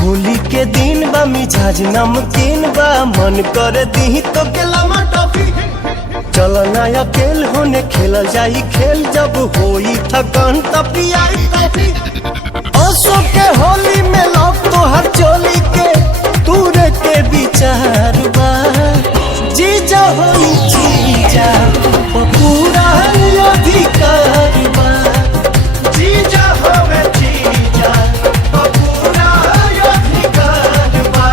होली के दिन बा मिजाज नमकीन बा मन कर दी तो केला टॉफी। चल ना अकेल होने खेल जाई खेल जब होई थकान तब पियाई कॉफी। ओसो के होली में लोग तो हर चोली के दूर के विचार बा। जीजा होई जीजा पूरा अधिकार बा। जीजा होवे जीजा पूरा अधिकार बा।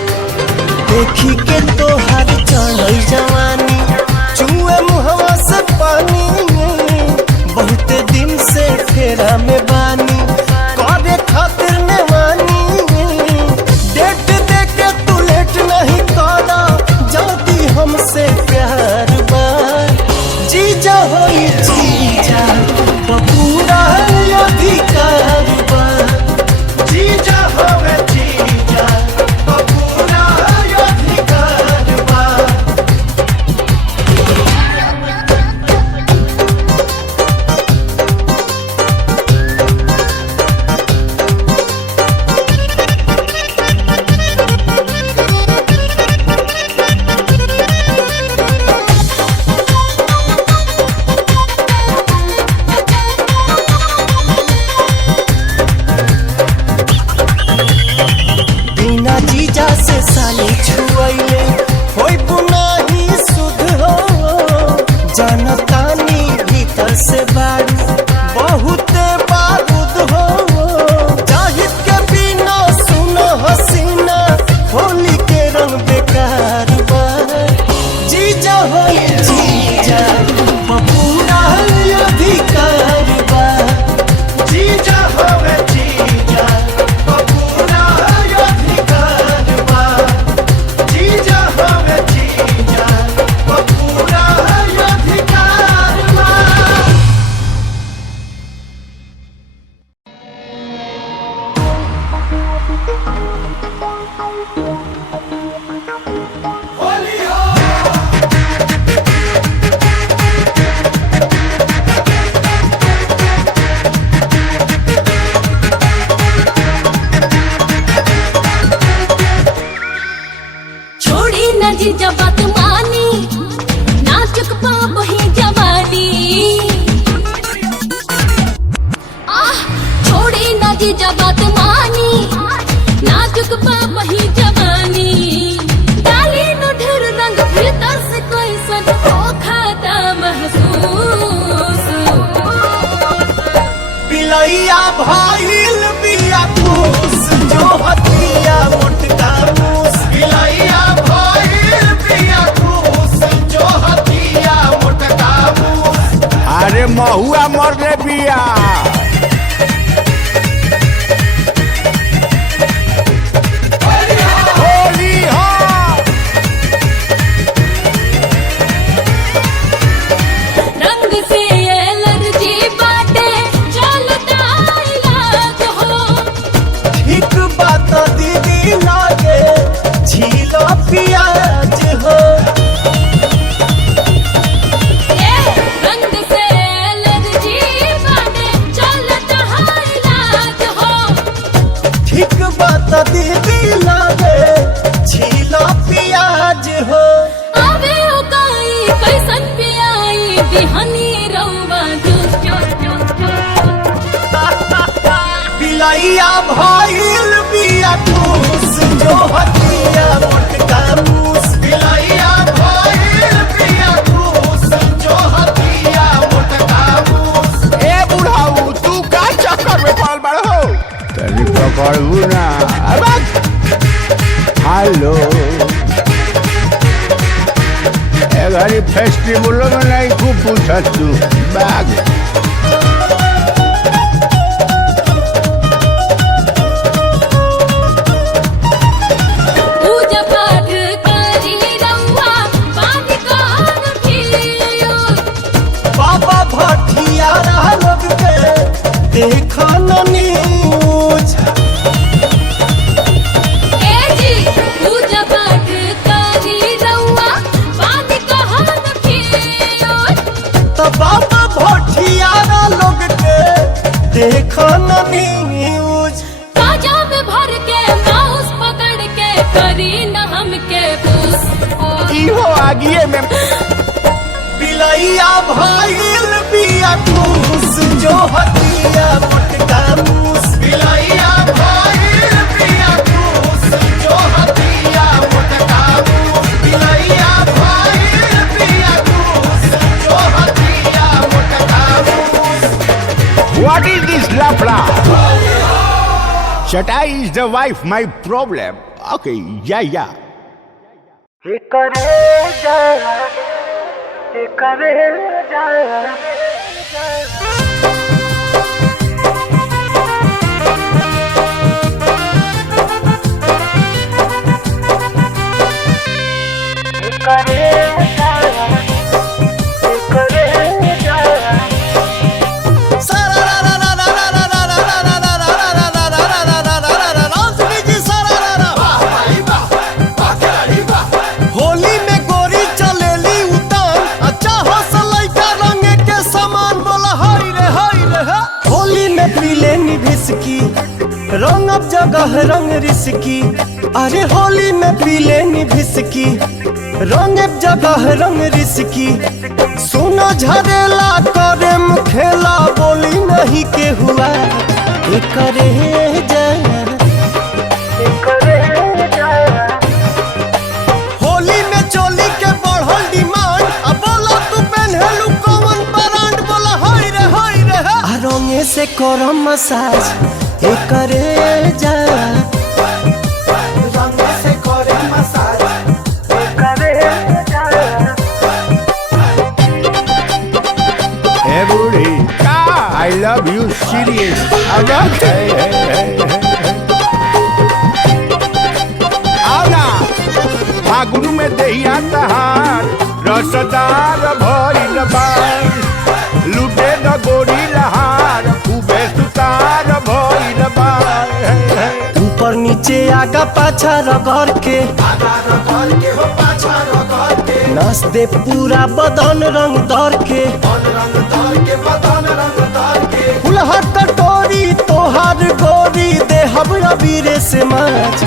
देखी के तो हर चढ़ल जवानी चुए मुहवा से पानी। बहुत दिन से फेरा में बानी करे खातिर नेवानी। डेट दे के तू लेट नहीं करा जल्दी हमसे प्यार बा। जीजा होई जीजा पूरा अधिकार बा। जीजा होवे जीजा पूरा अधिकार बा। बिना जीजा से साली छुआइले होई बुनाही सुध हो। जनतानी भीतर से बारू बहुत बारूद हो। जाहिद के बिना सुनो हसीना होली के रंग बेकार बा। जीजा होई जीजा पूरा अधिकार बा। जीजा होवे जीजा पूरा अधिकार बा। जीजा होवे जीजा पूरा अधिकार बा। छोड़ी न जीजा बात मानी नाचक पाप ही जवानी। छोड़ी न जीजा बात मानी नाचक पाप ही जवानी। डाली न ढेर रंग भीतर से कोई सन हो खाता महसूस। पिलैया भाईल बिया खुश जो हथिया मोटका मूस। पिलैया भाईल बिया खुश जो हथिया मोटका मूस। अरे महुआ मरले बिया। होली हो रंग से एलर्जी बाटे चलता इलाज हो। ठीक बात दीदी लागे झीलो पियाज हो। रंग से एलर्जी बाटे अरे फेस्टिवलों में नहीं खूब पूछा तू बाग पूजा पाठ करी रउआ बात कान खिलियो बाबा भटिया लोग के देखो न न्यूज ए जी पूजा पाठ करी रउआ बात कान खिलियो तो बाबा भटिया लोग के देखो न न्यूज काजा में भर के माउस पकड़ के करी न हमके पूस इहो आगिए में बिलैया भाईल बिया ठूस जो हतिया मोटका मूस बिलैया भाईल बिया ठूस जो हतिया मोटका मूस बिलैया भाईल बिया ठूस जो हतिया मोटका मूस What is this lafla? Chatai is the wife, my problem. Okay, yeah. Holi में गोरी चलेली उतान अच्छा हौसला का रंग के समान बोला हाय रे हा। होली में पीले निभिसकी रंग अब जगह रंग रिसकी अरे होली में पीले निभिसकी रंग अब जगह रंग रिसकी सुनो झरेला करे खेला बोली नहीं के हुआ करे जा होली में चोली के बढ़ल डिमांड अब बोला तू पहनलू कौन ब्रांड बोला हाय रे आ रंगे से करो मसाज ए करे जा रंगे से करे मसाज ए करे जा Hey, buddy. I love you, serious. आओ ना फागुन में दहिया तहार रसदार भइल बा लुटे द गोरी लहार खूबे सुतार भइल बा ऊपर नीचे आगा पाछा रगड़ के नाच दे पूरा बदन रंग दर के फुलहर कटोरी तोहार गोरी दे हमरा बीरे से माच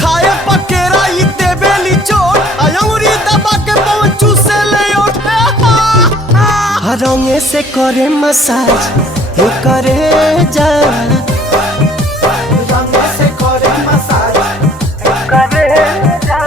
खाए पकेरा ई देबेली चोट अयंगुरी दबा के पहुंचू से ले ओठ रंगे से करे मसाज हे करे जा रंगे से करे मसाज हे करे जा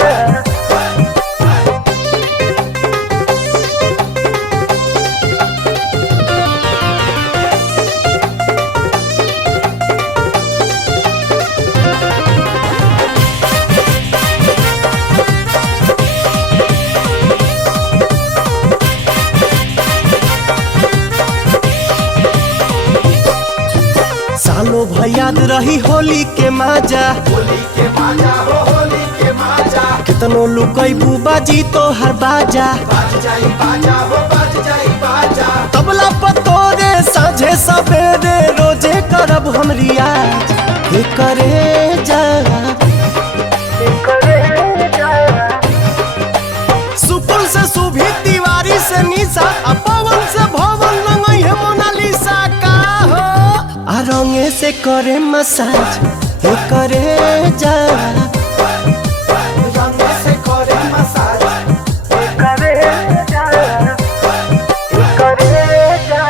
सालो भयाद रही होली के माजा हो होली के माजा कितनो लुकई बाजी तो हर बाजा तबला पतोरे साझे सवेरे रोजे करब हम रियाज हे करे जा सुपुल से सुभी तिवारी से निशा पवन से भवन रंगई है मोनालिसा का हो आ रंगे से करे मसाज हे करे जा रंगे से करे मसाज हे करे जा हे करे जा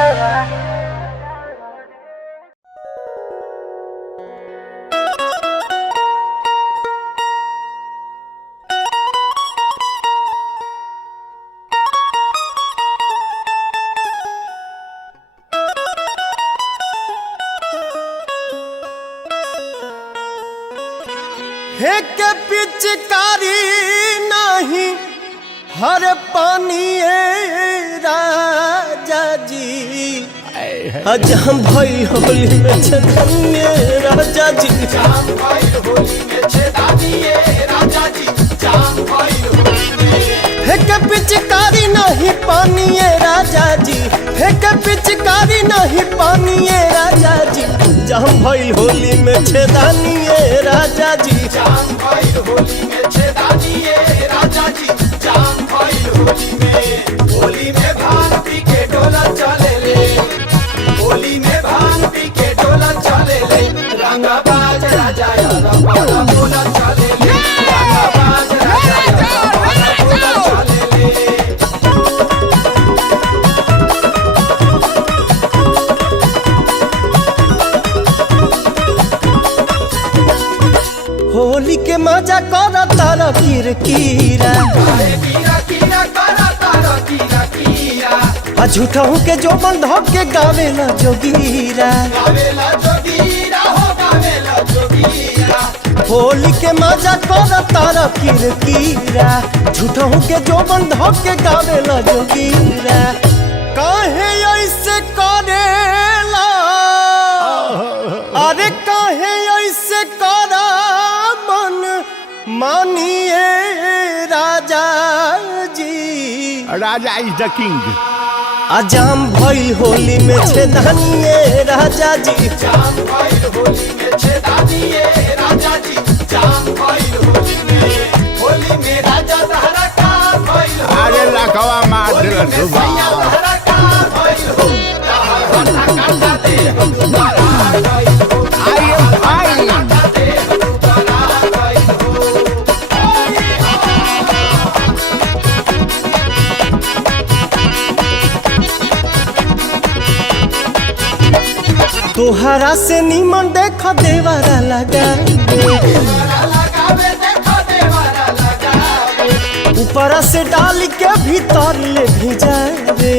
हे के पिचकारी नहीं हर पानी राजा जी आज हम भाई होली में छेदानिए राजा जी जाम भाई होली में छेदानिए राजा जी जाम भाई होली में हे के पिचकारी नहीं पानी राजा जी हे के पिचकारी नहीं पानी राजा जी जाम भाई होली में छेदानिए राजा जी जाम भाई होली में छेदानिए राजा जी जाम भाई होली में भांग पी के डोला चले ले होली में भांग पी के डोला चले ले रंगा बाज राजा बोला बोला चले ले रंगा बाज राजा बोला बोला चले ले होली के मजा करा तारा किरकिरा झूठा हूँ के जो बंध के गावेला जोगीरा होली के मजा कर तारा किरकिरा झूठा हूँ के जो बंध के गावेला जोगीरा काहे ऐसे करेला अरे काहे ऐसे करा मन मानिए राजा जी राजा इज द किंग आजाम भई होली में छेदानिए राजा जी जाम भई होली में छेदानिए राजा जी जाम भई होली में राजा सहारा का भई अरे लखवा मार दिल सुबह सहारा का भई हो हटा काटा दे हम तुम्हारा भई हो आई तोहरा से नीमन देख देवारा लगा ऊपर से डाल के भीतर ले भिजावे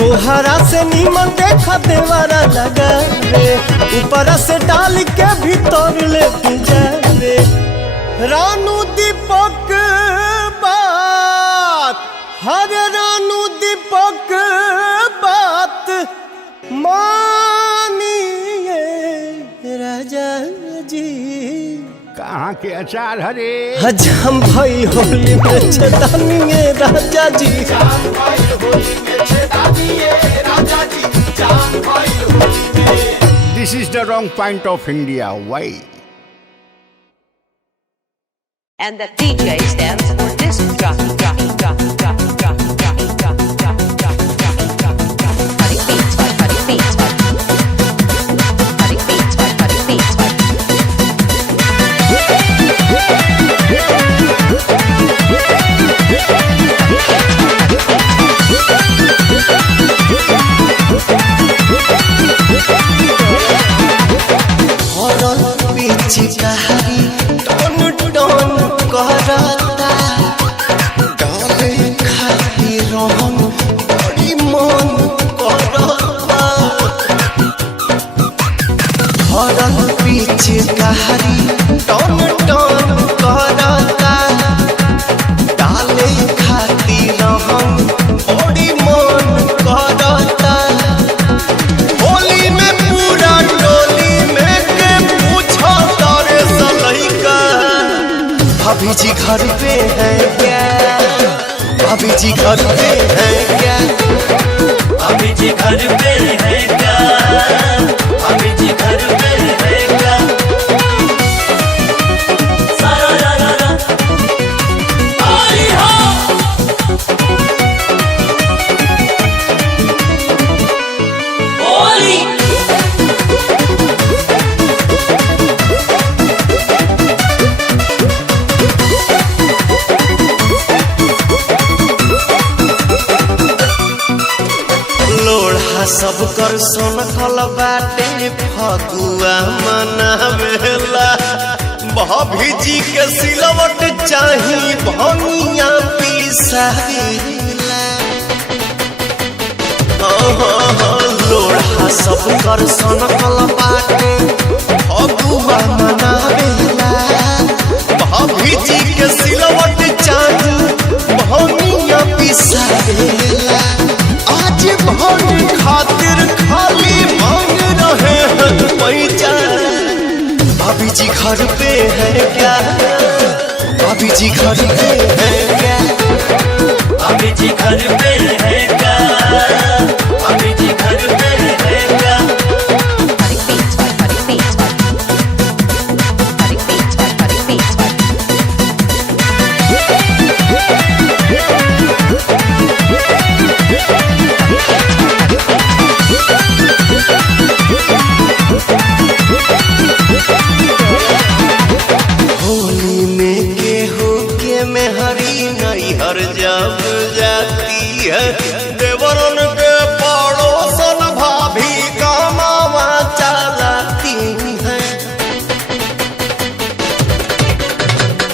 तोहरा से नीमन देख देवारा लगा ऊपर से डाल के भीतर ले भिजावे रानू दीपक बात हर रानू दीपक बात मानिए राजा जी कहाँ के अचार हरे हजम भाई होली में छेदानिए राजा जी जाम भाई होली में छेदानिए राजा जी जाम भाई होली में this is the wrong point of India why And the DJ stands for disc jockey, jockey, jockey, jockey, jockey, jockey, jockey, jockey, jockey, jockey, jockey, jockey. Cutting beats, cutting beats, cutting beats, cutting beats, पिचकारी टन टन करता डाले खातिर रहन बड़ी मन करता हरन पिचकारी टन टन करता डाले खातिर रहन बड़ी मन करता होली में पूरा टोली में के पूछो तारे सलैका भाभी जी घर पे है क्या भाभी जी घर पे है क्या भाभी जी घर पे है क्या भाभी जी घर पे है क्या सारा रा रा रा आई हो होली लोढ़ा सब कर सोनखल बाटे फगुआ मनावेला भाभी जी के सिलवट चाही भनिया पिसावेला लोढ़ा सब कर सोनखल बाटे भाभी जी घर पे है क्या? भाभी जी घर पे है क्या? भाभी जी घर पे है क्या? भाभी जी घर पे है क्या? Cutting beats by cutting beats by cutting beats by cutting beats by Holi में गेहूं के मेहरी नहीं हर जब जाती है, देवरन के पड़ोसन भाभी कमावा चलाती है।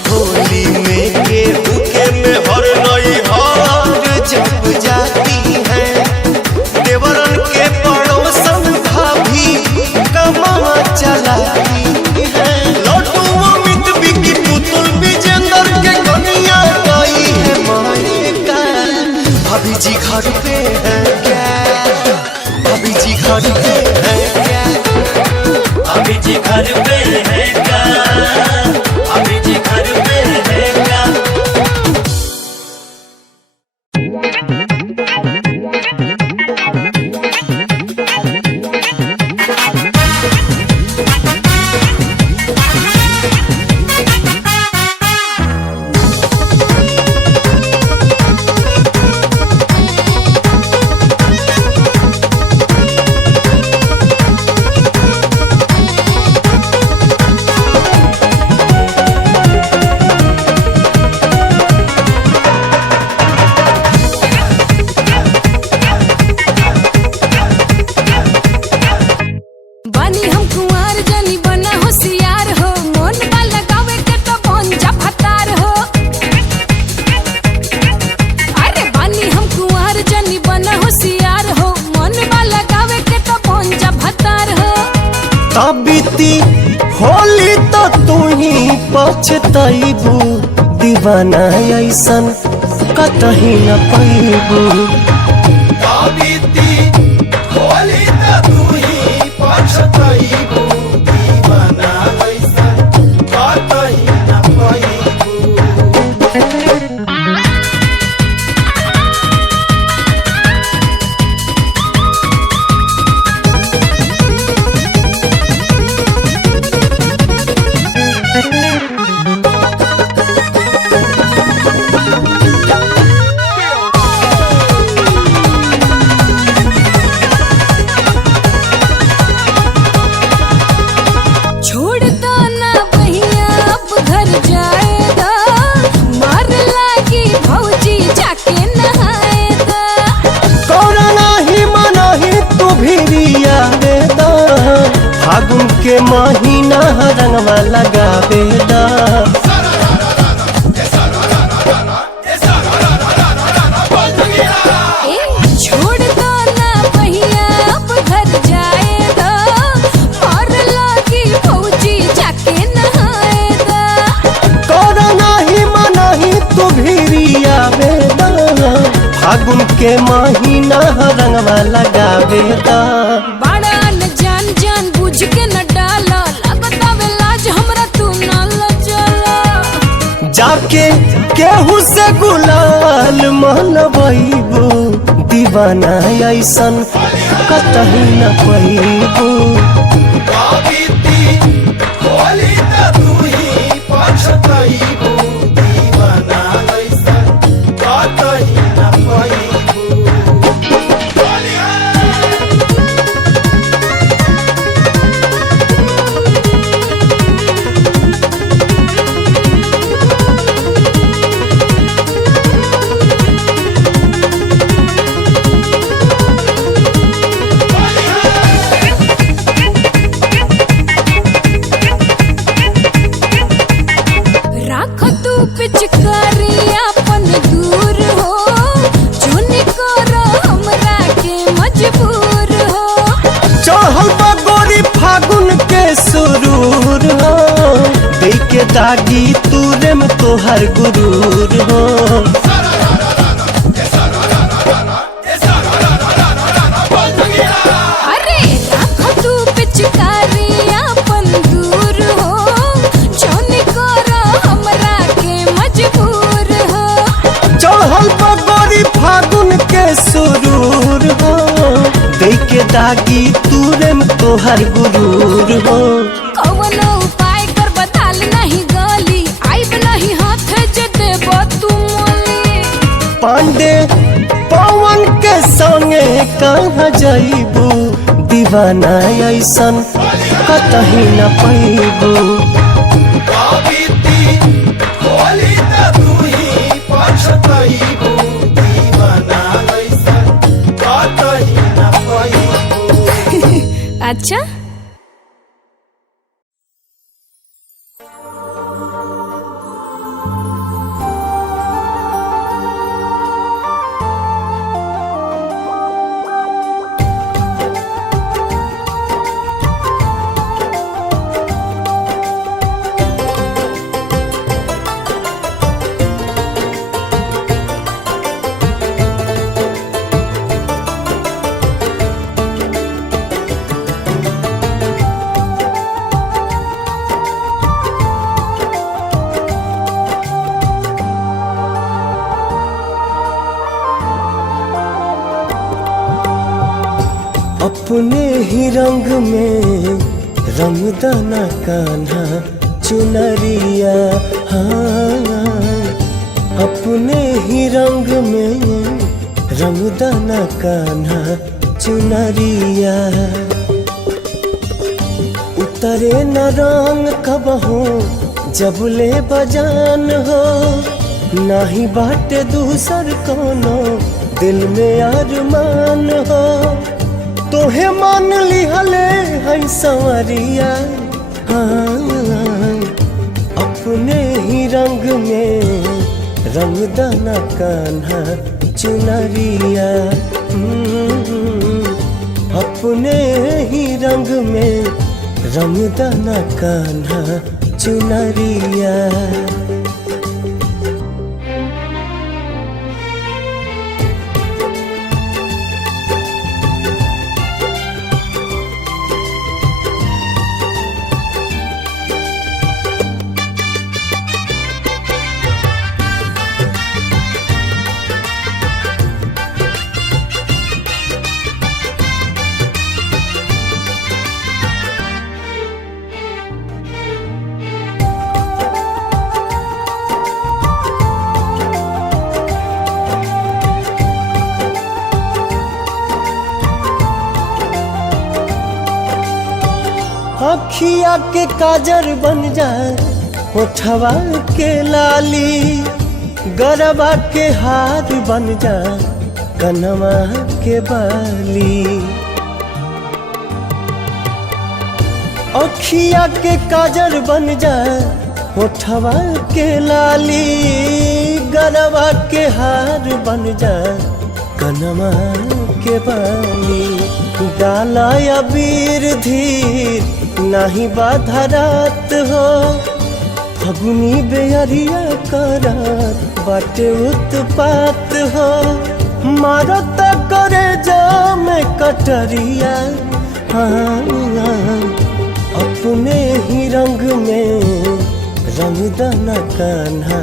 होली में गेहूं के मेहर नहीं हर जब जाती है, देवरन के पड़ोसन भाभी कमावा चलाती है। लड्डू अमित बिकी पुतुल विजेंद्र के कन्या गई है मायका। भाभी जी घर पे है क्या? भाभी जी घर पे है क्या? भाभी जी घर पे है क्या? भाभी जी घर पे है क्या? बानी हम कुंवार जनी बना होशियार हो, मोन वाला गावे के तो बोंजा फतार हो। अरे बानी हम कुंवार जनी बना होशियार हो, मोन वाला गावे के तो बोंजा फतार हो। तबीती होली तो तू ही पछतैबू, दीवाना ऐसन कतही न पैबू। तबीती होली तो तू ही पछतैबू, दीवाना ऐसन कतही न पैबू। छोड़ दो ना भैया अब घर जाएगा, मार लागी भौजी जाके नहाएगा। कोरोना ही मनाही तू भिरिया बेदा, फागुन के महीना रंगवा लगावे दा। ए छोड़ दो ना भैया अब घर जाएगा, मार लागी भौजी जाके नहाएगा। कोरोना ही मनाही तू भिरिया बेदा, फागुन के महीना रंगवा लगावे दा। बड़ा न जान जान बुझ के न डाला, लगता वे लाज हमरा तू न लजला। जाके केहू से गुलाल मनबैबू, दीवाना ऐसन कतही न पैबू। राख तू पिचकारी अपन दूर हो, चुनी करो हमरा के मजबूर हो। चढ़ल बा गोरी फागुन के सुरूर हो, देख के दागी तूरे में तोहर गुरूर हो। अरे राख तू पिचकारी अपन दूर हो, के दागी तूरे में तोहर गुरूर हो। कौनो उपाय कर बताल नहीं गली आइब नहीं हाथ जे देब तू मोली। पांडे पवन के संगे कहाँ जाइबू दीवाना ऐसन कतही न पैबू। अच्छा अपने ही रंग में रंगदाना कान्हा चुनरिया। हाँ अपने ही रंग में रंगदाना कान्हा चुनरिया। उतरे न रंग कब हो जब ले बजान हो। नाही बाटे दूसर कोनो दिल में अरमान हो। तोहे मान लिहले है संवरिया। हाँ अपने ही रंग में रंगदाना कान्हा चुनरिया। अपने ही रंग में रंगदाना कान्हा चुनरिया। अखिया के काजर बन जाए होठवा के लाली। गरबा के हार बन जाए कनवा के बाली। अखिया के काजर बन जाए होठवा के लाली। गरबा के हार बन जाए कनवा के बाली। डाला अबीर धीर नाही बाधा रात हो। फगुनी बेअरिया करात बाटे उत्पात हो। मारत करे जाम कटरिया। हाँ अपने ही रंग में रंगदाना कान्हा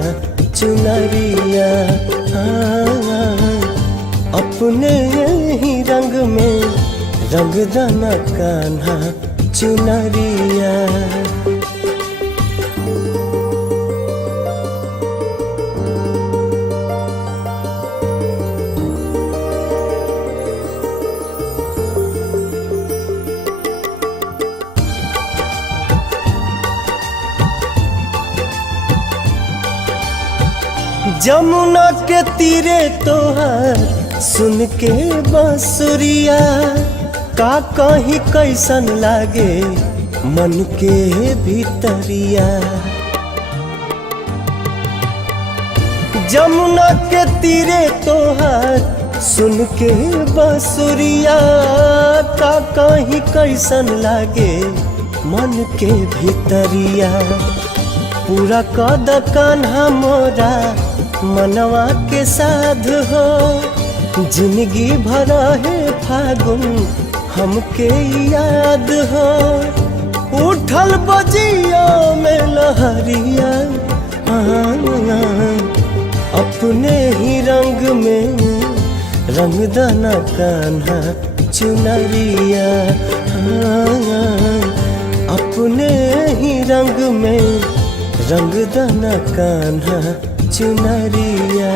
चुनरिया। हाँ अपने ही रंग में रंगदाना कान्हा चुनरिया। जमुना के तीरे तोहार सुन के बांसुरिया। का कहीं कैसन लागे मन के भीतरिया। जमुना के तीरे तोहार सुन के बांसुरिया। का कहीं कैसन लागे मन के भीतरिया। पूरा कद कान्हा मोरा मनवा के साध हो। जिंदगी भरा है फागुन हमके याद हो। उठल बजिया में लहरिया। अपने ही रंग में रंगदाना कान्हा चुनरिया। हाँ, अपने ही रंग में रंग दना कान्हा चुनरिया।